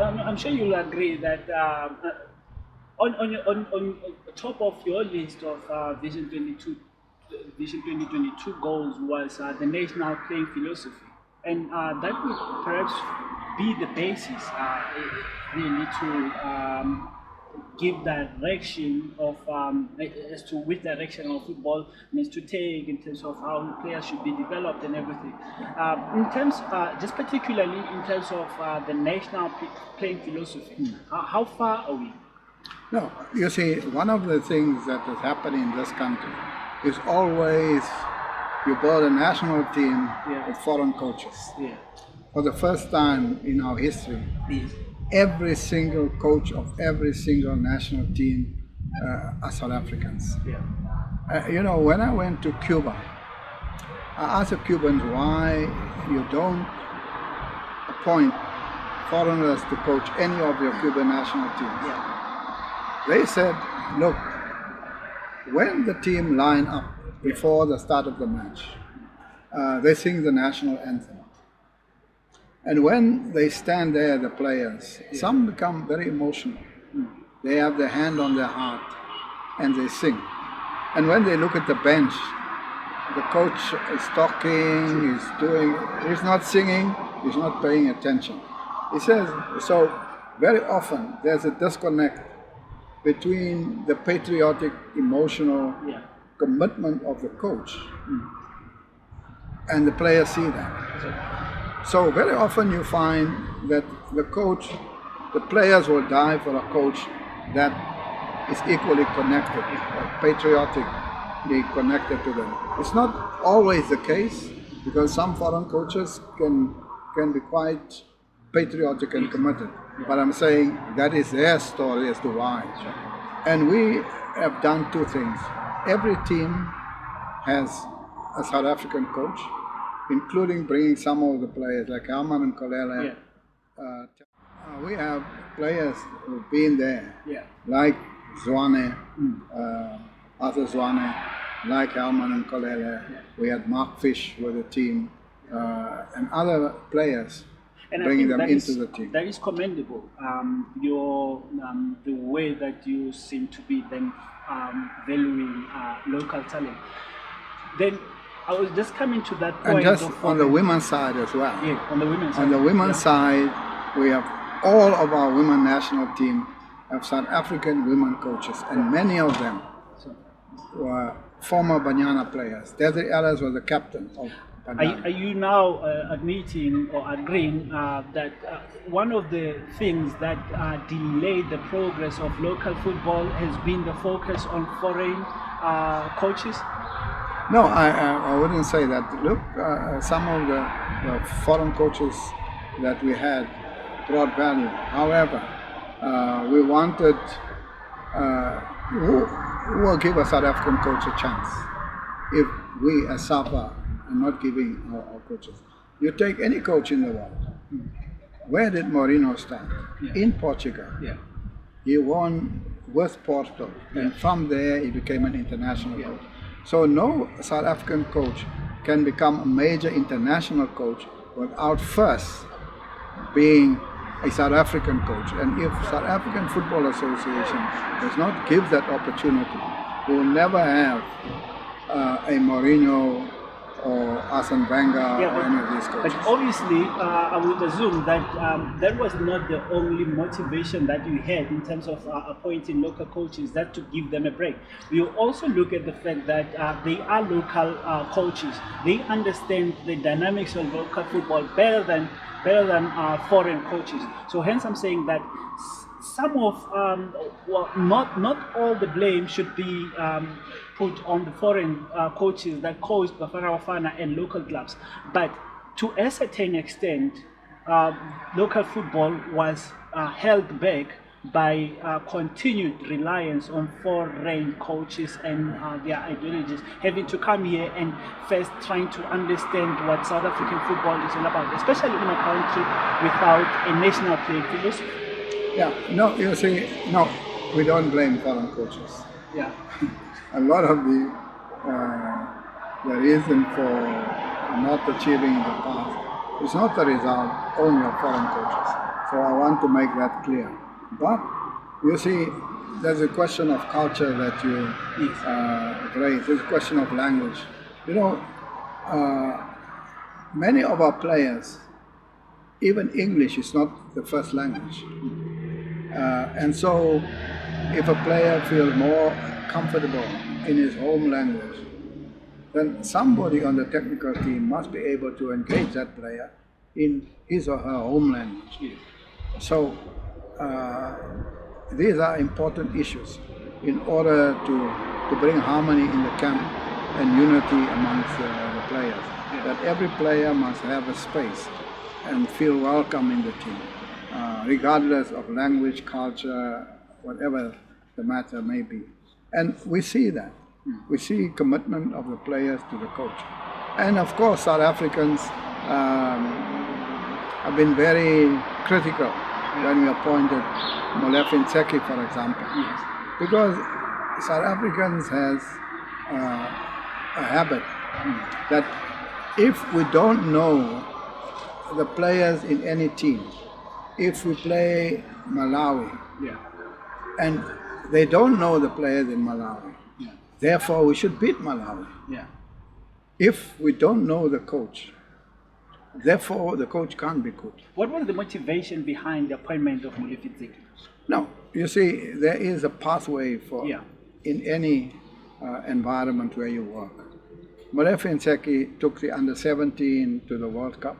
I'm sure you'll agree that on top of your list of Vision 2022 goals was the national playing philosophy, and that would perhaps be the basis really to give direction of as to which direction of football needs to take in terms of how players should be developed and everything. In terms, just particularly in terms of the national playing philosophy, how far are we? No, you see, one of the things that is happening in this country is always you build a national team with foreign coaches. Yeah. For the first time in our history, Yes. every single coach of every single national team are South Africans. Yeah. You know, when I went to Cuba, I asked the Cubans why you don't appoint foreigners to coach any of your Cuban national teams. Yeah. They said, look, when the team line up before the start of the match, they sing the national anthem. And when they stand there, the players, some become very emotional. They have their hand on their heart and they sing. And when they look at the bench, the coach is talking, he's not singing, he's not paying attention. He says, so very often there's a disconnect between the patriotic, emotional commitment of the coach and the players see that. So very often you find that the players will die for a coach that is equally connected, patriotically connected to them. It's not always the case because some foreign coaches can be quite patriotic and committed. But I'm saying that is their story as to why. And we have done two things. Every team has a South African coach, including bringing some of the players like Herman and Kolele. We have players who've been there, like Zwane, Arthur Zwane, like Herman and Kolele. We had Mark Fish with the team, and other players. And bringing them into is, the team. That is commendable. The way that you seem to be then valuing local talent. Then I was just coming to that point. And just on the women's side as well. Yeah, on the women's side. On the women's side, we have all of our women national team have South African women coaches, and many of them were former Banyana players. Desiree Ellis was the captain of. Are you now admitting or agreeing that one of the things that delayed the progress of local football has been the focus on foreign coaches? No, I wouldn't say that. Look, some of the foreign coaches that we had brought value. However, we wanted who will give a South African coach a chance if we as SAFA are not giving our coaches. You take any coach in the world. Where did Mourinho start? In Portugal. He won with Porto, and from there he became an international coach. So no South African coach can become a major international coach without first being a South African coach. And if South African Football Association does not give that opportunity, we will never have a Mourinho or Arsene Wenger or any of these coaches. But obviously, I would assume that that was not the only motivation that you had in terms of appointing local coaches, that to give them a break. You also look at the fact that they are local coaches. They understand the dynamics of local football better than foreign coaches. So hence I'm saying that some of, not all the blame should be put on the foreign coaches that coach Bafana Bafana and local clubs. But to a certain extent, local football was held back by continued reliance on foreign coaches and their ideologies, having to come here and first trying to understand what South African football is all about, especially in a country without a national playing philosophy. Yeah, no, you see, no, we don't blame foreign coaches. Yeah. A lot of the reason for not achieving in the past is not the result only of foreign coaches. It's So I want to make that clear. But you see, there's a question of culture that you raise. There's a question of language. You know, many of our players, even English is not the first language. And so if a player feels more comfortable in his home language, then somebody on the technical team must be able to engage that player in his or her home language. So these are important issues in order to bring harmony in the camp and unity amongst the players. That every player must have a space and feel welcome in the team, regardless of language, culture, whatever the matter may be. And we see that. We see commitment of the players to the coach. And of course, South Africans have been very critical when we appointed Molefe Ntseki, for example. Because South Africans has a habit that if we don't know the players in any team, if we play Malawi, and they don't know the players in Malawi, therefore we should beat Malawi. If we don't know the coach, therefore the coach can't be good. What was the motivation behind the appointment of Molefe Ntseki? No, you see, there is a pathway for in any environment where you work. Molefe Ntseki took the under-17 to the World Cup.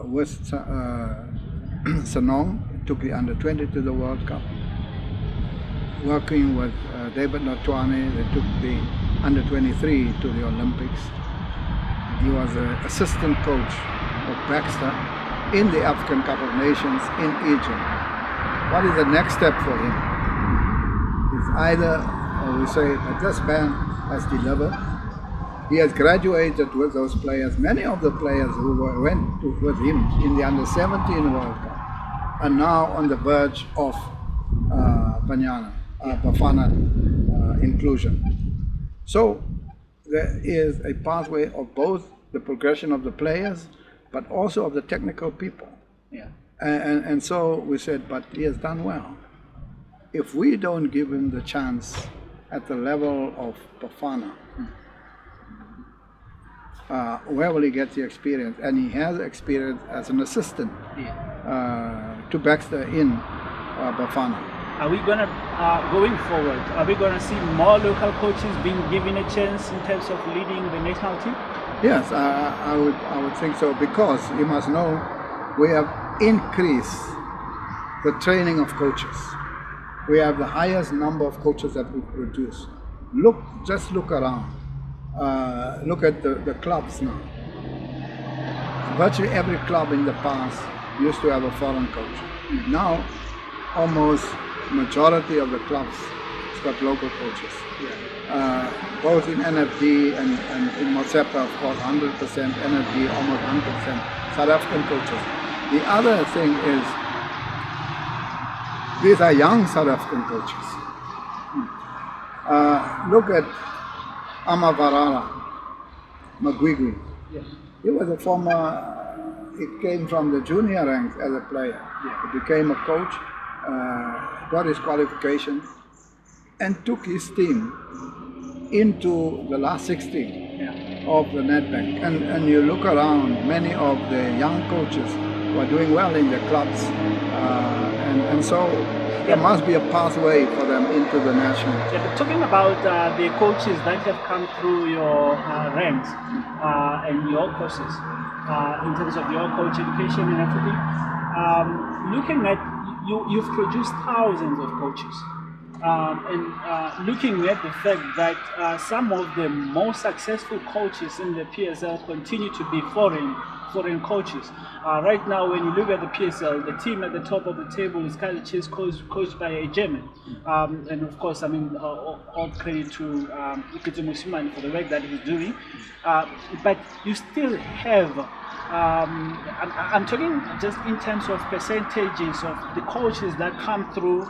With Sanong, took the under-20 to the World Cup. Working with David Notwane, they took the under-23 to the Olympics. He was an assistant coach of Baxter in the African Cup of Nations in Egypt. What is the next step for him? It's either, we say, that this man has delivered. He has graduated with those players. Many of the players who went with him in the under-17 World Cup are now on the verge of Bafana inclusion. So there is a pathway of both the progression of the players, but also of the technical people. And so we said, but he has done well. If we don't give him the chance at the level of Bafana, where will he get the experience? And he has experience as an assistant to Baxter in Bafana. Are we going to, going forward, are we going to see more local coaches being given a chance in terms of leading the national team? Yes, I would think so, because you must know we have increased the training of coaches. We have the highest number of coaches that we produce. Just look around. Look at the clubs now. Virtually every club in the past used to have a foreign coach. Now, almost majority of the clubs has got local coaches. Both in NFD and in Motsepa, of course, 100%, NFD, almost 100% South African coaches. The other thing is, these are young South African coaches. Look at Amavarala Magwigwi. He was a former, he came from the junior ranks as a player. He became a coach, got his qualifications, and took his team into the last 16 of the Nedbank. And you look around, many of the young coaches who are doing well in their clubs. And so there must be a pathway for them into the national. But talking about the coaches that have come through your ranks and your courses, in terms of your coach education and everything, looking at, you've produced thousands of coaches. And looking at the fact that some of the most successful coaches in the PSL continue to be foreign coaches. Right now, when you look at the PSL, the team at the top of the table is Kaiser Chiefs, coached by a German. And of course, I mean, all credit to Ikutu Musimani for the work that he's doing. But you still have, I'm talking just in terms of percentages of the coaches that come through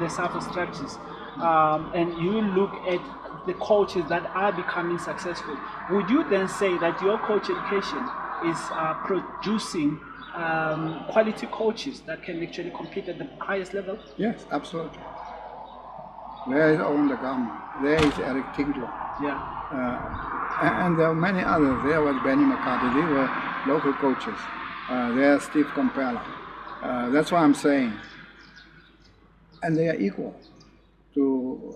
the SAFA structures. And you look at the coaches that are becoming successful. Would you then say that your coach education is producing quality coaches that can actually compete at the highest level? Yes, absolutely. There is Owen the Gama. There is Eric Tinkler. Yeah. And there are many others. There was Benny McCarthy. They were local coaches. There's Steve Compella. That's what I'm saying. And they are equal to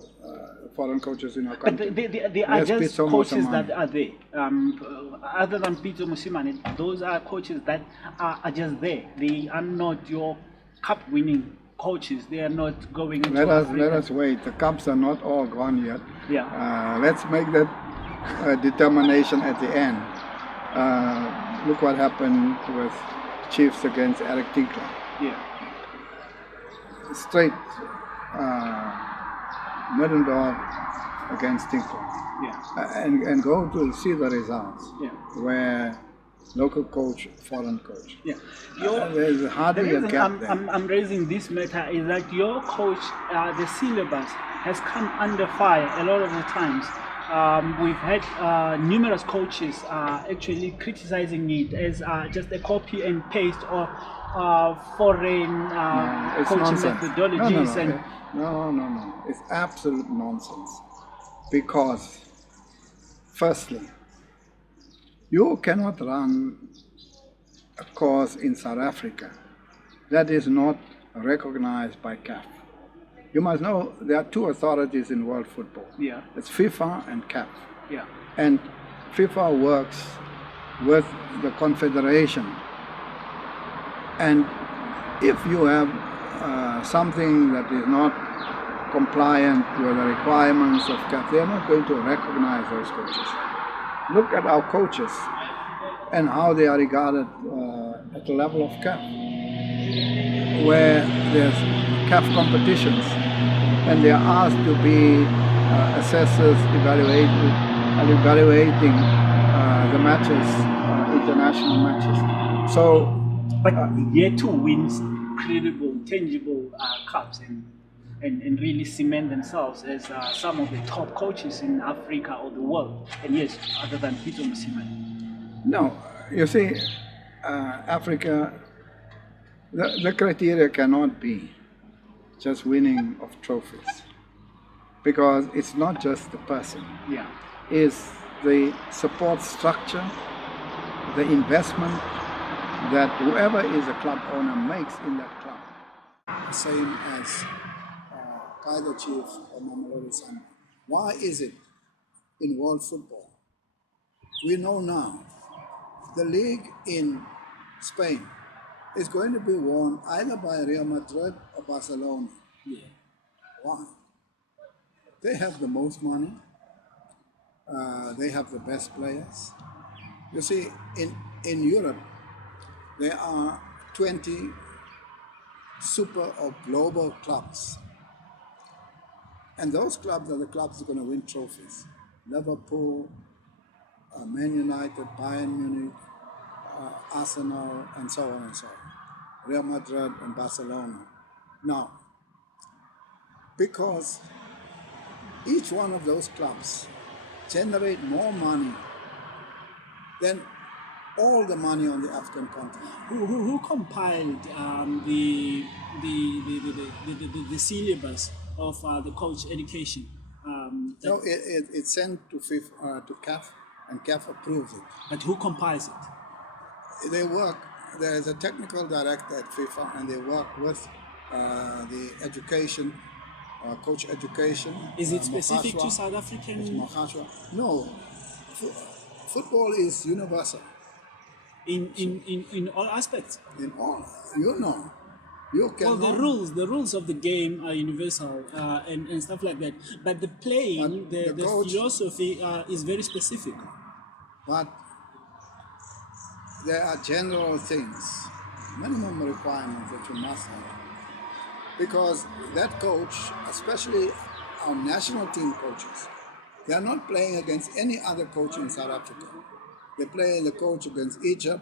foreign coaches in our country. But they are just coaches that are there. Other than Peter Musimane, those are coaches that are just there. They are not your cup-winning coaches. They are not going into Let us wait. The cups are not all gone yet. Yeah. Let's make that determination at the end. Look what happened with Chiefs against Eric Tinkler. Yeah. Straight Middendorf against Tinkler. Yeah. And go to see the results. Yeah. Where local coach, foreign coach. Yeah. There's hardly a gap there. I'm raising this matter is that your coach, the syllabus has come under fire a lot of the times. We've had numerous coaches actually criticizing it as just a copy and paste of foreign coaching methodologies. No. It's absolute nonsense. Because, firstly, you cannot run a course in South Africa that is not recognized by CAF. You must know there are two authorities in world football. Yeah. It's FIFA and CAF. Yeah. And FIFA works with the confederation. And if you have something that is not compliant with the requirements of CAF, they are not going to recognize those coaches. Look at our coaches and how they are regarded at the level of CAF, where there's CAF competitions and they are asked to be assessors evaluating the matches, international matches. So, but yet to win credible, tangible cups and really cement themselves as some of the top coaches in Africa or the world. And yes, other than Peter Musimane. No, you see, Africa, the criteria cannot be just winning of trophies, because it's not just the person. Yeah. It's the support structure, the investment that whoever is a club owner makes in that club. Same as Kaizer Chiefs or Mamelodi Sundowns. Why is it in world football? We know now the league in Spain is going to be won either by Real Madrid or Barcelona. Yeah. Why? They have the most money. They have the best players. You see, in Europe, there are 20 super or global clubs. And those clubs are the clubs that are going to win trophies. Liverpool, Man United, Bayern Munich, Arsenal, and so on and so on. Real Madrid and Barcelona. Now, because each one of those clubs generate more money than all the money on the African continent. Who compiled the syllabus of the coach education? No, it's sent to FIFA, to CAF, and CAF approves it. But who compiles it? They work. There is a technical director at FIFA, and they work with the education, coach education. Is it specific to South African? No, football is universal. In all aspects. In all, you know. You can well, the rules of the game are universal and stuff like that. But the playing, the philosophy is very specific. But there are general things, minimum requirements that you must have. Because that coach, especially our national team coaches, they are not playing against any other coach in South Africa. They play the coach against Egypt,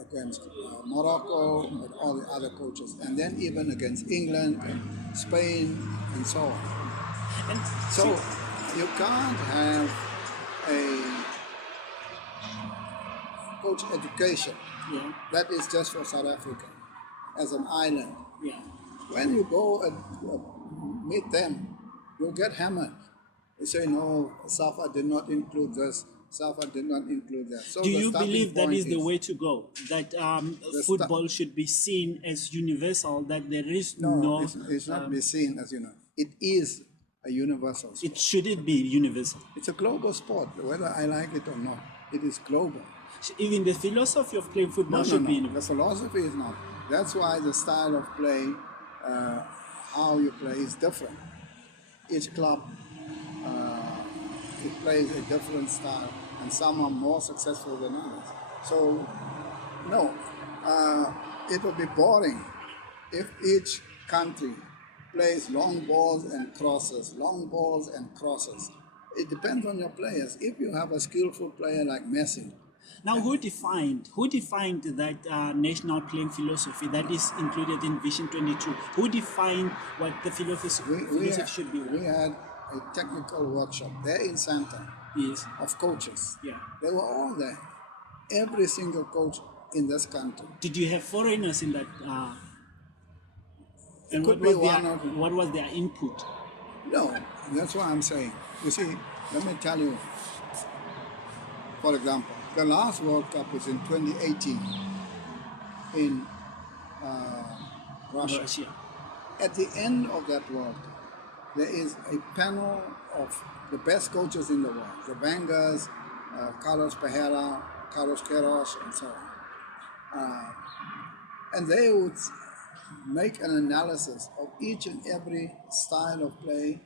against Morocco, and all the other coaches, and then even against England, and Spain, and so on. And so you can't have a coach education Yeah. That is just for South Africa, as an island. Yeah. When you go and meet them, you'll get hammered. They say, no, SAFA did not include this, SAFA did not include that. So Do the you starting believe that point is the way to go? That football should be seen as universal, that there is no... it's not be seen as, it is a universal sport. Should it be universal? It's a global sport, whether I like it or not. It is global. Even the philosophy of playing football should be universal. The philosophy is not. That's why the style of play, how you play, is different. Each club it plays a different style, and some are more successful than others. So, no, it would be boring if each country plays long balls and crosses, long balls and crosses. It depends on your players. If you have a skillful player like Messi. Now, who defined that national playing philosophy that is included in Vision 22? Who defined what the philosophy should be? We had a technical workshop there in Santa. Yes. Of coaches. Yeah. They were all there. Every single coach in this country. Did you have foreigners in that? And what was their input? No, that's what I'm saying. You see, let me tell you, for example, the last World Cup was in 2018 in Russia. At the end of that World Cup, there is a panel of the best coaches in the world, the Wengers, Carlos Pereira, Carlos Queiroz, and so on. And they would make an analysis of each and every style of play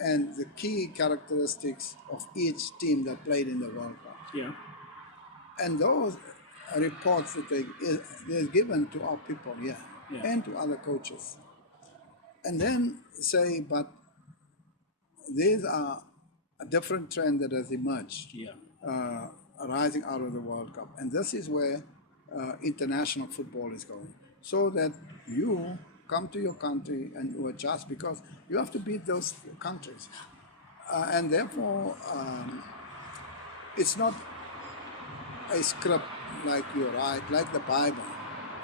and the key characteristics of each team that played in the World Cup. Yeah. And those reports that they're given to our people here and to other coaches. And then say, but these are a different trend that has emerged, arising out of the World Cup. And this is where international football is going. So that you come to your country and you adjust, because you have to beat those countries. And therefore, it's not a script like you write, like the Bible.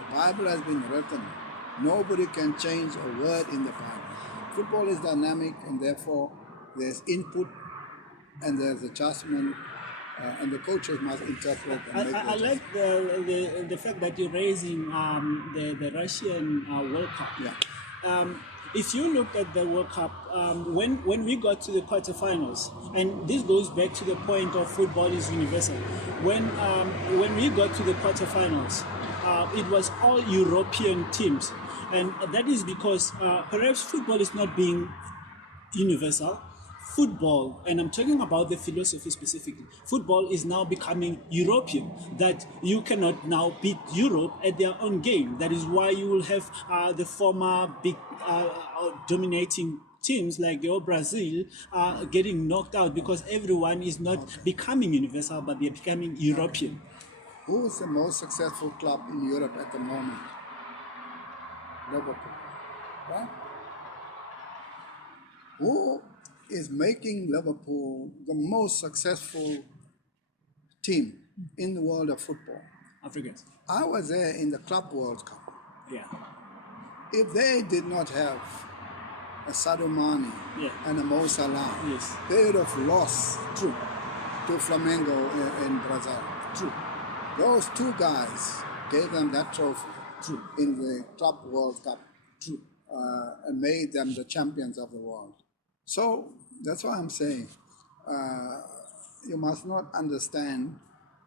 The Bible has been written. Nobody can change a word in the Bible. Football is dynamic, and therefore there's input and there's adjustment, and the coaches must interpret and make I like the fact that you're raising the Russian World Cup. Yeah. If you look at the World Cup, when we got to the quarterfinals, and this goes back to the point of football is universal. When we got to the quarterfinals, it was all European teams, and that is because perhaps football is not being universal. Football, and I'm talking about the philosophy specifically, football is now becoming European, that you cannot now beat Europe at their own game. That is why you will have the former big dominating teams like the Brazil getting knocked out, because everyone is not becoming universal, but they're becoming European. Who is the most successful club in Europe at the moment? Liverpool. Right? Who is making Liverpool the most successful team in the world of football? Africans. I was there in the Club World Cup. Yeah. If they did not have a Sadio Mane and a Mo Salah, they would have lost to Flamengo in Brazil. True. Those two guys gave them that trophy in the Club World Cup and made them the champions of the world. So that's why I'm saying you must not understand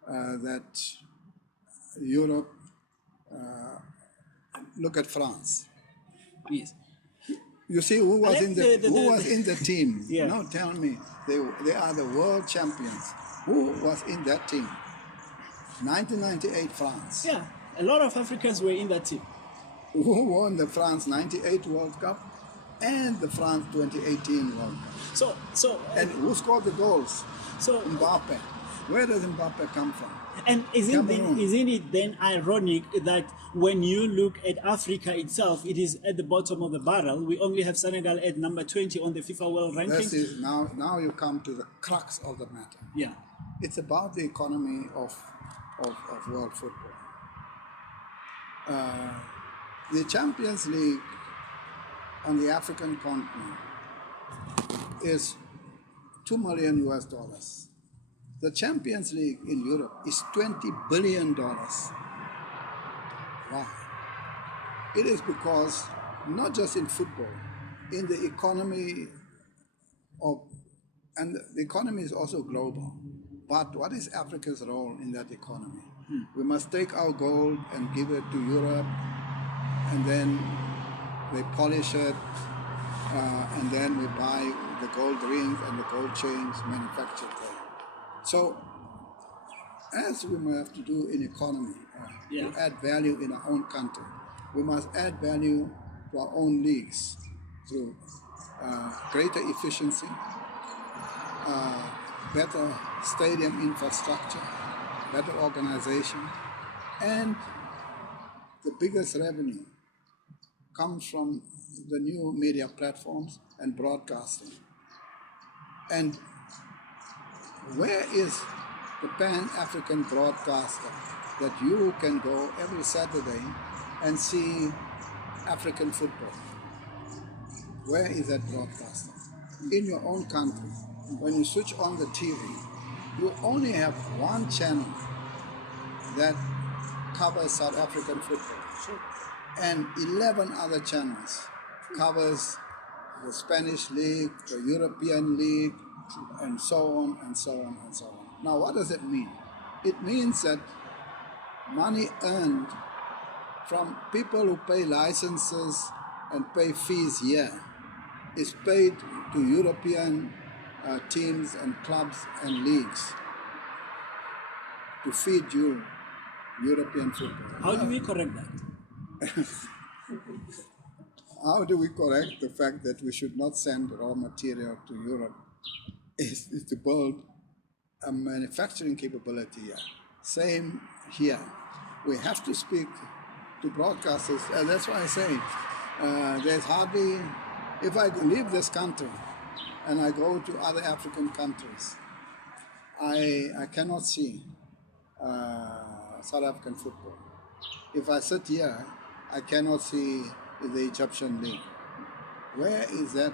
that Europe, look at France. Yes. You see who was in the team? Yeah. Now tell me, they are the world champions. Who was in that team? 1998 France. Yeah, a lot of Africans were in that team. Who won the France 98 World Cup and the France 2018 World Cup? And who scored the goals? So Mbappe. Where does Mbappe come from? And isn't it then ironic that when you look at Africa itself, it is at the bottom of the barrel? We only have Senegal at number 20 on the FIFA World Ranking. This is now you come to the crux of the matter. Yeah. It's about the economy of world football. The Champions League on the African continent is $2 million US. The Champions League in Europe is $20 billion. Why? It is because not just in football, in the economy and the economy is also global. But what is Africa's role in that economy? We must take our gold and give it to Europe, and then they polish it, and then we buy the gold rings and the gold chains manufactured there. So, as we may have to do in economy, to add value in our own country, we must add value to our own leagues through greater efficiency, better stadium infrastructure, better organization, and the biggest revenue comes from the new media platforms and broadcasting. And where is the Pan-African broadcaster that you can go every Saturday and see African football? Where is that broadcaster? In your own country, when you switch on the TV, you only have one channel that covers South African football. And 11 other channels covers the Spanish League, the European League, and so on and so on and so on. Now, what does it mean? It means that money earned from people who pay licenses and pay fees here is paid to European teams and clubs and leagues to feed you European football. How do we correct that? How do we correct the fact that we should not send raw material to Europe? Is to build a manufacturing capability here. Same here. We have to speak to broadcasters. That's why I say there's hardly, if I leave this country and I go to other African countries, I cannot see South African football. If I sit here, I cannot see the Egyptian League. Where is that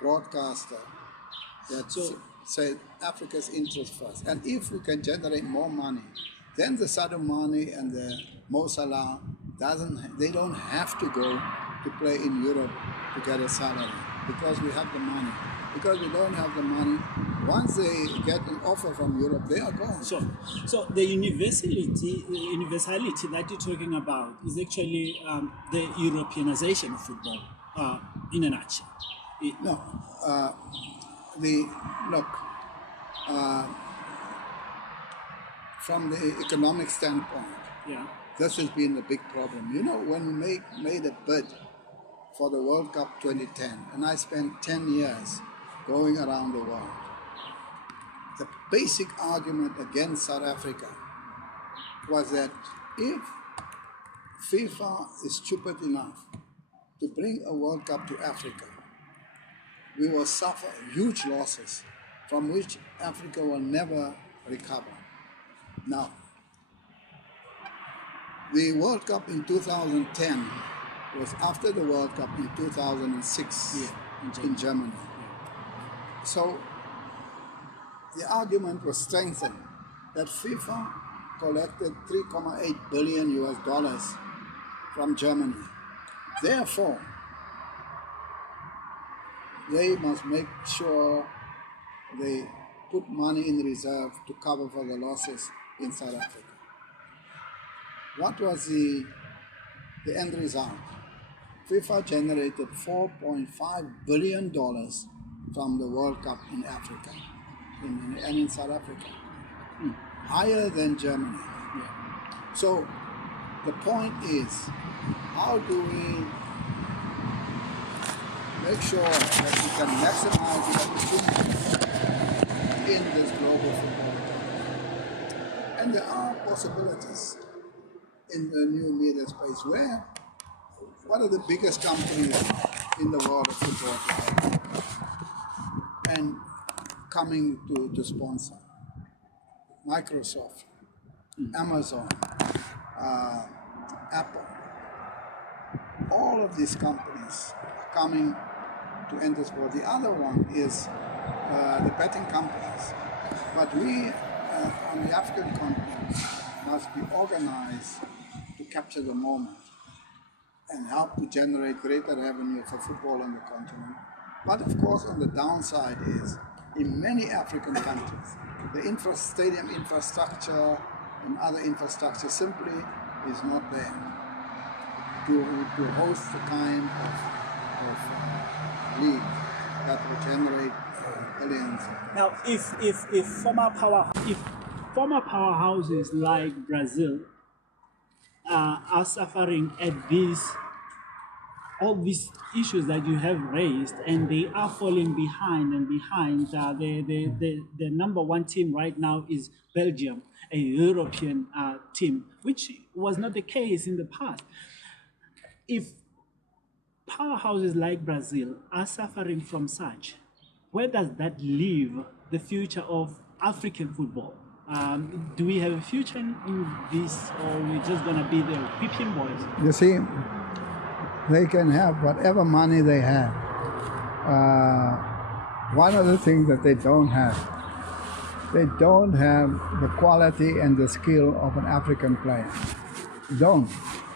broadcaster that says Africa's interest first? And if we can generate more money, then the Sadio Mane and the Mo Salah they don't have to go to play in Europe to get a salary because we have the money. Because we don't have the money, once they get an offer from Europe, they are gone. So the universality that you're talking about is actually the Europeanization of football, in a nutshell. From the economic standpoint, this has been a big problem. You know, when we made a bid for the World Cup 2010, and I spent 10 years going around the world, the basic argument against South Africa was that if FIFA is stupid enough to bring a World Cup to Africa, we will suffer huge losses from which Africa will never recover. Now, the World Cup in 2010 was after the World Cup in 2006 in Germany. So the argument was strengthened that FIFA collected $3.8 billion US from Germany. Therefore, they must make sure they put money in reserve to cover for the losses in South Africa. What was the end result? FIFA generated $4.5 billion from the World Cup in Africa and in South Africa, higher than Germany. So the point is, how do we make sure that we can maximize the opportunities in this global football economy? And there are possibilities in the new media space where what are the biggest companies in the world of football and coming to sponsor? Microsoft, Amazon, Apple. All of these companies are coming to enter sport. The other one is the betting companies. But we on the African continent must be organized to capture the moment and help to generate greater revenue for football on the continent. But of course, on the downside is, in many African countries, the stadium infrastructure and other infrastructure simply is not there to host the kind of league that will generate billions. Now, if former powerhouses like Brazil are suffering at all these issues that you have raised, and they are falling behind. The number one team right now is Belgium, a European team, which was not the case in the past. If powerhouses like Brazil are suffering from such, where does that leave the future of African football? Do we have a future in this, or we're just going to be the whipping boys? You see, they can have whatever money they have. One of the things that they don't have the quality and the skill of an African player. Don't.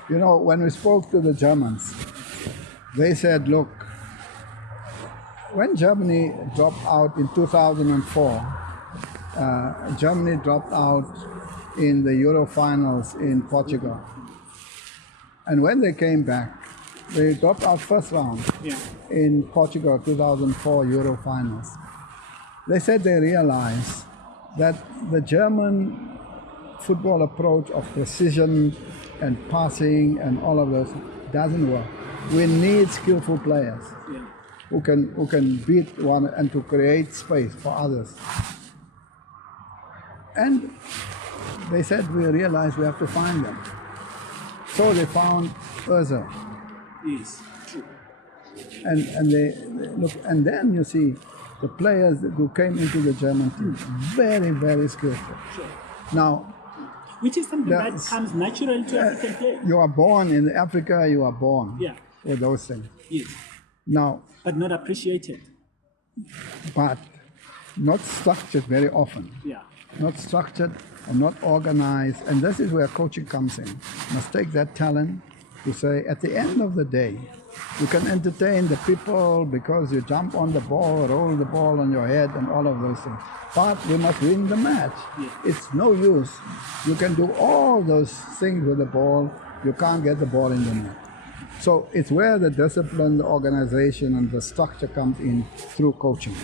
You know, when we spoke to the Germans, they said, look, when Germany dropped out in 2004, Germany dropped out in the Euro finals in Portugal. And when they came back, they dropped out first round in Portugal 2004 Euro finals. They said they realized that the German football approach of precision and passing and all of those doesn't work. We need skillful players who can beat one and to create space for others. And they said, we realized we have to find them. So they found Özil. Yes, true. And they look, and then you see the players who came into the German team, very, very skillful. Sure. Now, which is something that comes natural to African players. You are born in Africa, you are born with those things. Yes. Now, but not appreciated. But not structured very often. Yeah. Not structured and not organized. And this is where coaching comes in. You must take that talent to say, at the end of the day, you can entertain the people because you jump on the ball, roll the ball on your head and all of those things. But we must win the match. Yeah. It's no use. You can do all those things with the ball. You can't get the ball in the net. So it's where the discipline, the organization, and the structure comes in through coaching.